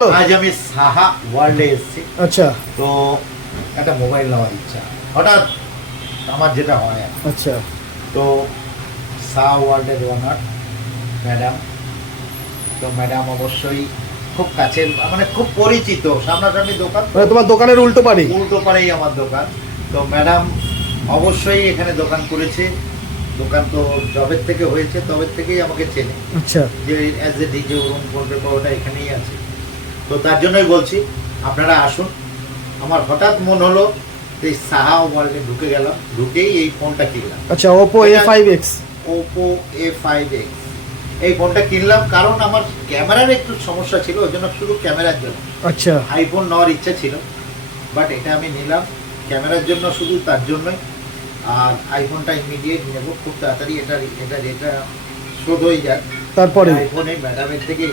আজ আমি সাহা ওয়ার্ল্ডে এসেছি। আচ্ছা। তো একটা মোবাইল নেওয়ার ইচ্ছা। হঠাৎ আমার যেটা হয় আচ্ছা। তো সাহা ওয়ার্ল্ডের ওনার ম্যাডাম তো ম্যাডাম অবশ্যই খুব কাছের মানে খুব পরিচিত সামনাসামনি দোকান। মানে তোমার দোকানের উল্টো পারি উল্টো পাড়েই আমার দোকান। তো ম্যাডাম অবশ্যই এখানে দোকান করেছে। দোকান তো জবের থেকে হয়েছে তবের থেকেই আমাকে চেনে। আচ্ছা। যে অ্যাজ এ ডিজে রুম করবে ওটা এখানেই আছে। তো তার জন্যই বলছি আপনারা আসুন। আমার হঠাৎ মন হলো এই সাহা ওয়ার্ল্ডে ঢুকে গেলাম ঢুকেই এই ফোনটা কিনলাম। আচ্ছা Oppo A five X Oppo A five X এই ফোনটা কিনলাম কারণ আমার ক্যামেরার একটু সমস্যা ছিল ওই জন্য শুধু ক্যামেরার জন্য। আচ্ছা। আইফোন নেওয়ার ইচ্ছা ছিল বাট এটা আমি নিলাম। ক্যামেরার জন্য শুধু তার জন্যই। আর আইফোনটা ইমিডিয়েট নেব খুব তাড়াতাড়ি এটা এটা এটা শোধ হয়ে যাক। তারপরে? আইফোনে ম্যাডামের থেকেই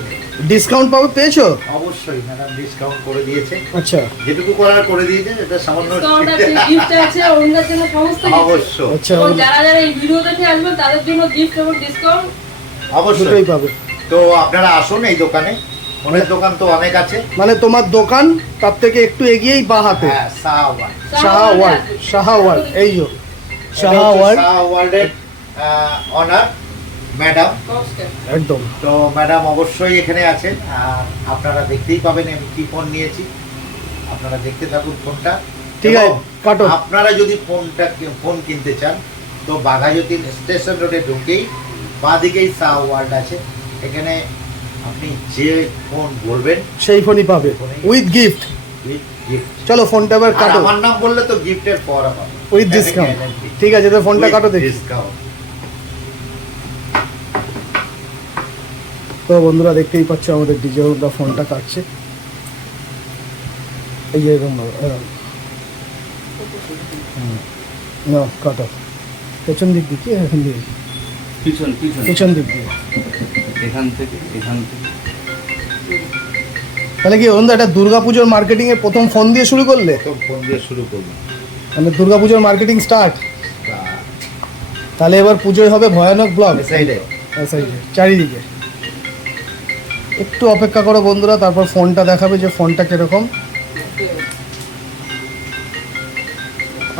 ডিসকাউন্ট পাবে পেয়েছ? অবশ্যই ম্যাডাম ডিসকাউন্ট করে দিয়েছে। আচ্ছা। যেটুকু করার করে দিয়েছে এটা সামান্য ডিসকাউন্ট আছে গিফট আছে অরুণদার জন্য সমস্ত কিছু। আচ্ছা যারা যারা এই ভিডিও দেখে আসবেন তাদের জন্য গিফট এবং ডিসকাউন্ট অবশ্যই। পাবে। তো আপনারা আসুন এই দোকানে। ফোনের দোকান তো অনেক আছে। মানে তোমার দোকান তার থেকে একটু এগিয়েই বা হাতে। হ্যাঁ ওয়ার্ল্ড। সাহা ওয়ার্ল্ড। এই যো। সাহা ওয়ার্ল্ড। সাহা ওয়ার্ল্ডের অনার ম্যাডাম? একদম। তো ম্যাডাম অবশ্যই এখানে আছেন। আর আপনারা দেখতেই পাবেন আমি কি ফোন নিয়েছি। আপনারা দেখতে থাকুন ফোনটা। ঠিক আছে, কাটো। আপনারা যদি ফোনটা ফোন কিনতে চান তো বাঘাযতীন স্টেশন রোডে ঢুকেই বাঁ দিকেই সা ওয়ার্ল্ড আছে। এখানে আপনি যে ফোন বলবেন সেই ফোনই পাবে। With gift. চলো ফোনটা এবার আর কাটো। আমার নাম বললে তো গিফটের পর পাবে উইথ ডিসকাউন্ট ঠিক আছে তো ফোনটা কাটো দেখি। ডিসকাউন্ট তো বন্ধুরা দেখতেই পাচ্ছ আমাদের ডিজে দা ফোনটা কাটছে। এই যে এরকম। না কাটো। পেছন দিক দিয়ে কি? এখন দিয়ে। পিছন পিছন। পেছন দিক দিয়ে। এখান থেকে এখান থেকে। তাহলে কি বন্ধু এটা দুর্গাপুজোর মার্কেটিং এর প্রথম ফোন দিয়ে শুরু করলে? তো ফোন দিয়ে শুরু করব। মানে দুর্গাপুজোর মার্কেটিং স্টার্ট তাহলে এবার পুজোয় হবে ভয়ানক ব্লগ সাইডে চারিদিকে। একটু অপেক্ষা করো বন্ধুরা তারপর ফোনটা দেখাবে যে ফোনটা কীরকম।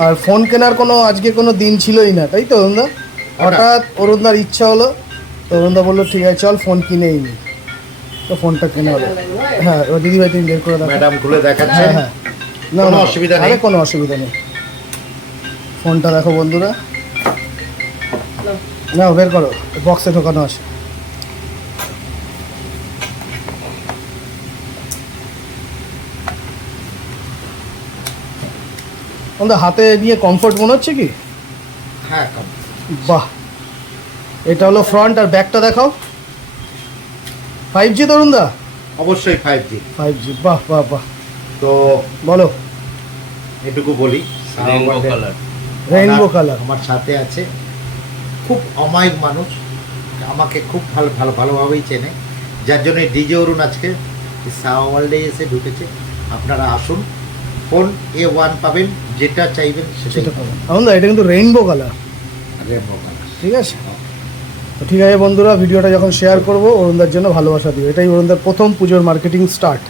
আর ফোন কেনার কোনো আজকে কোনো দিন ছিলই না তাই তো অরুণদা? হঠাৎ অরুণদার ইচ্ছা হলো তো অরুণদা বলল ঠিক আছে চল ফোন কিনেই নি। তো ফোনটা কেনা হলো। হ্যাঁ ও দিদিভাই তুমি বের করে দেখো ম্যাডাম খুলে দেখাচ্ছে। হ্যাঁ হ্যাঁ। না কোনো অসুবিধা নেই? কোনো অসুবিধা নেই। ফোনটা দেখো বন্ধুরা। না বের করো বক্সে ঢোকানো আছে। আমাদের হাতে নিয়ে কমফোর্ট মনে হচ্ছে কি? হ্যাঁ বাহ। এটা হলো ফ্রন্ট আর ব্যাকটা দেখাও। ফাইভ জি তরুণদা? অবশ্যই ফাইভ জি ফাইভ জি বাহ বাহ বাহ। তো বলো। এটুকু বলি রেইনবো কালার রেইনবো আমার- কালার আমার সাথে আছে খুব অমায়িক মানুষ আমাকে খুব ভালো ভালো ভালোভাবেই চেনে। যার জন্য ডিজে অরুণ আজকে সাহা ওয়ার্ল্ডে এসে ঢুকেছে। আপনারা আসুন ফোন এ ওয়ান পাবেন যেটা চাইবেন সেটা পাবেন। আমাদের এটা কিন্তু রেইনবো কালার ঠিক আছে? তো ঠিক আছে বন্ধুরা ভিডিওটা যখন শেয়ার করব অরুণদার জন্য ভালোবাসা দিও। এটাই অরুণদার প্রথম পুজোর মার্কেটিং স্টার্ট